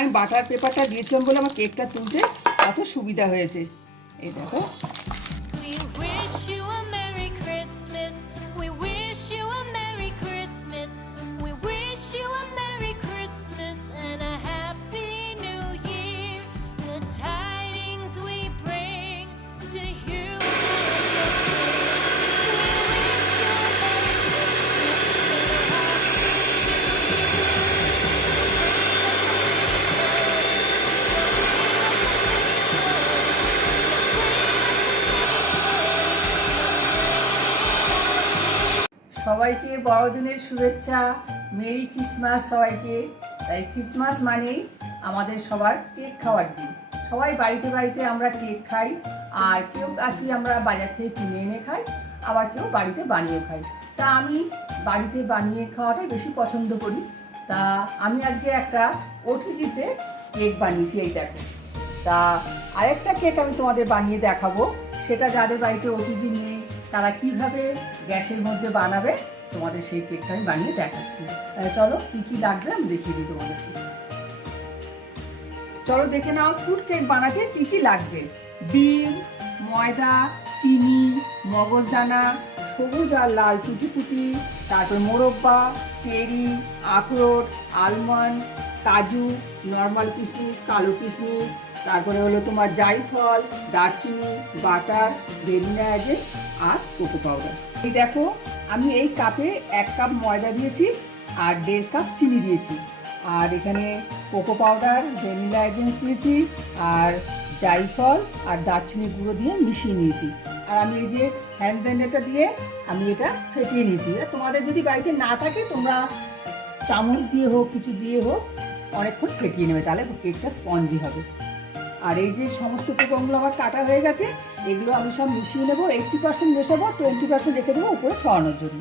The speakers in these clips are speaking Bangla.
আমি বাটার পেপারটা দিয়েছিলাম বলে আমার কেকটা তুলতে কত সুবিধা হয়েছে। এই দেখো, সবাইকে বড়দিনের শুভেচ্ছা, মেরি ক্রিসমাস সবাইকে। তাই ক্রিসমাস মানেই আমাদের সবার কেক খাওয়ার দিন। সবাই বাড়িতে বাড়িতে আমরা কেক খাই, আর কেউ আছি আমরা বাজার থেকে কিনে এনে খাই, আবার কেউ বাড়িতে বানিয়ে খাই। তা আমি বাড়িতে বানিয়ে খাওয়াটাই বেশি পছন্দ করি। তা আমি আজকে একটা ওটিজিতে কেক বানিয়েছি, এই দেখো। তা আরেকটা কেক আমি তোমাদের বানিয়ে দেখাবো, সেটা যাদের বাড়িতে ওটিজি নেই তারা কিভাবে গ্যাসের মধ্যে বানাবে, তোমাদের সেই কেকটা আমি বানিয়ে দেখাচ্ছি। চলো কি কি লাগবে আমি দেখিয়ে দিই তোমাদেরকে। চলো দেখে নাও ফ্রুট কেক বানাতে কি কি লাগছে। ডিম, ময়দা, চিনি, মগজদানা, সবুজ আর লাল টুটি ফুটি, তারপর মোরব্বা, চেরি, আখরোট, আলমন্ড, কাজু, নর্মাল কিশমিশ, কালো কিশমিশ, তারপরে হলো তোমার জায়ফল, দারচিনি, বাটার, ভ্যানিলা এসেন্স আর কোকো পাউডার। এই দেখো, আমি এই কাপে 1 কাপ ময়দা দিয়েছি আর 1.5 কাপ চিনি দিয়েছি, আর এখানে কোকো পাউডার, ভ্যানিলা এসেন্স দিয়েছি, আর জায়ফল আর দারচিনি গুঁড়ো দিয়ে মিশিয়ে নিয়েছি। আর আমি এই যে হ্যান্ড ব্লেন্ডারটা দিয়ে আমি এটা ফেটিয়ে নিয়েছি। তোমাদের যদি বাড়িতে না থাকে তোমরা চামচ দিয়ে হোক কিছু দিয়ে হোক অনেকক্ষণ ফেটিয়ে নেবে, তাহলে কেকটা স্পঞ্জি হবে। আর এই যে সমস্ত উপকরণগুলো আমার কাটা হয়ে গেছে, এগুলো আমি সব মিশিয়ে নেবো। 80% মেশাবো, 20% রেখে দেবো উপরে ছড়ানোর জন্য।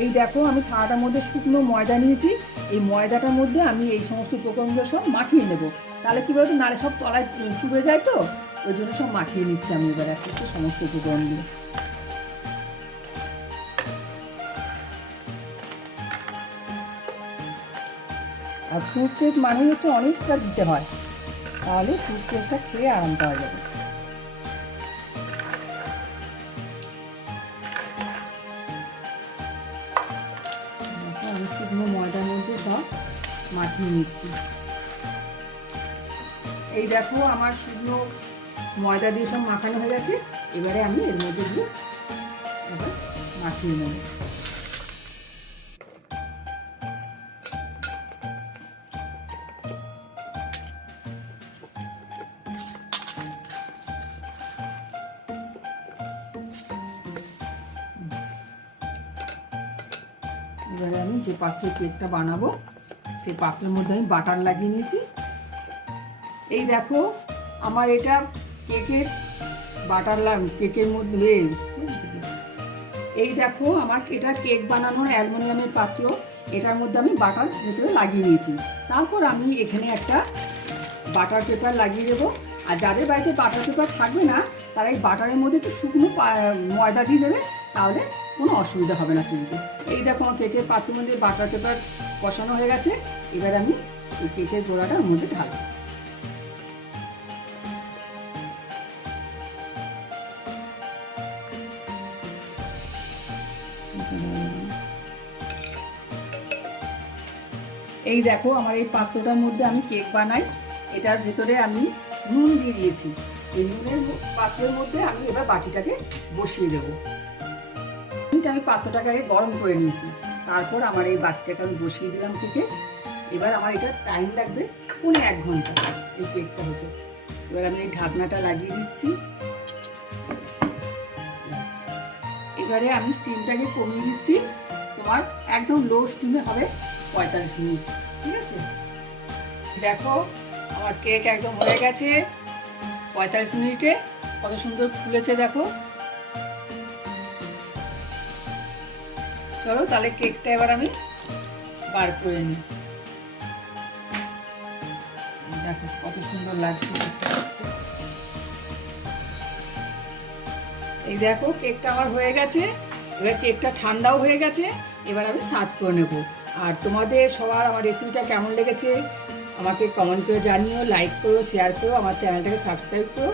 এই দেখো, আমি থালাটার মধ্যে শুকনো ময়দা নিয়েছি। এই ময়দাটার মধ্যে আমি এই সমস্ত উপকরণগুলো সব মাখিয়ে নেবো। তাহলে কী বলতো, নালে সব তলায় চুবে যায়, তো ওই জন্য সব মাখিয়ে নিচ্ছি আমি এবার আস্তে আস্তে সমস্ত উপকরণগুলো। আর ফ্রুট কেক মানে হচ্ছে অনেকটা দিতে হয়, তাহলে ফ্রুট কেকটা খেয়ে আরাম পাওয়া যাবে। আমি শুকনো ময়দার মধ্যে সব মাখিয়ে নিচ্ছি। এই দেখো, আমার শুকনো ময়দা দিয়ে সব মাখানো হয়ে গেছে। এবারে আমি এর মধ্যে দিয়ে আবার মাখিয়ে নেব। এবারে আমি যে পাত্রে কেকটা বানাবো সেই পাত্রের মধ্যে আমি বাটার লাগিয়ে নিয়েছি। এই দেখো, আমার এটা কেকের বাটার কেকের মধ্যে, এই দেখো আমার এটা কেক বানানোর অ্যালুমিনিয়ামের পাত্র, এটার মধ্যে আমি বাটার ভেতরে লাগিয়ে নিয়েছি। তারপর আমি এখানে একটা বাটার পেপার লাগিয়ে দেবো। আর যাদের বাড়িতে বাটার পেপার থাকবে না তারা এই বাটারের মধ্যে একটু শুকনো ময়দা দিয়ে দেবে, তাহলে কোনো অসুবিধা হবে না কিন্তু। এই দেখো, আমার কেকের পাত্রের মধ্যে বাটার পেপার বসানো হয়ে গেছে। এবার আমি এই কেকের গোড়াটার মধ্যে ঢালবো। এই দেখো, আমার এই পাত্রটার মধ্যে আমি কেক বানাই, এটার ভেতরে আমি নুন দিয়ে দিয়েছি। এই নুনের পাত্রের মধ্যে আমি এবার বাটিটাকে বসিয়ে দেবো। আমি পাত্রটাকে আগে গরম করে নিয়েছি, তারপর আমার এই বাটিটাকে আমি বসিয়ে দিলাম কেকে। এবার আমার এটা টাইম লাগবে 1 ঘন্টা এই কেকটা হতে। এবার আমি এই ঢাকনাটা লাগিয়ে দিচ্ছি। এবারে আমি স্টিমটাকে কমিয়ে দিচ্ছি, তোমার একদম লো স্টিমে হবে 45 মিনিট, ঠিক আছে? দেখো, আমার কেক একদম হয়ে গেছে 45 মিনিটে। কত সুন্দর ফুলেছে দেখো। চলো তাহলে কেকটা এবার আমি বার করে নিই। দেখো কত সুন্দর লাগছে কেকটা। এই দেখো, কেকটা আমার হয়ে গেছে। এবার কেকটা ঠান্ডাও হয়ে গেছে, এবার আমি সার্ভ করে নেব। আর তোমাদের সবার আমার রেসিপিটা কেমন লেগেছে আমাকে কমেন্ট করে জানিও, লাইক করো, শেয়ার করো, আমার চ্যানেলটাকে সাবস্ক্রাইব করো।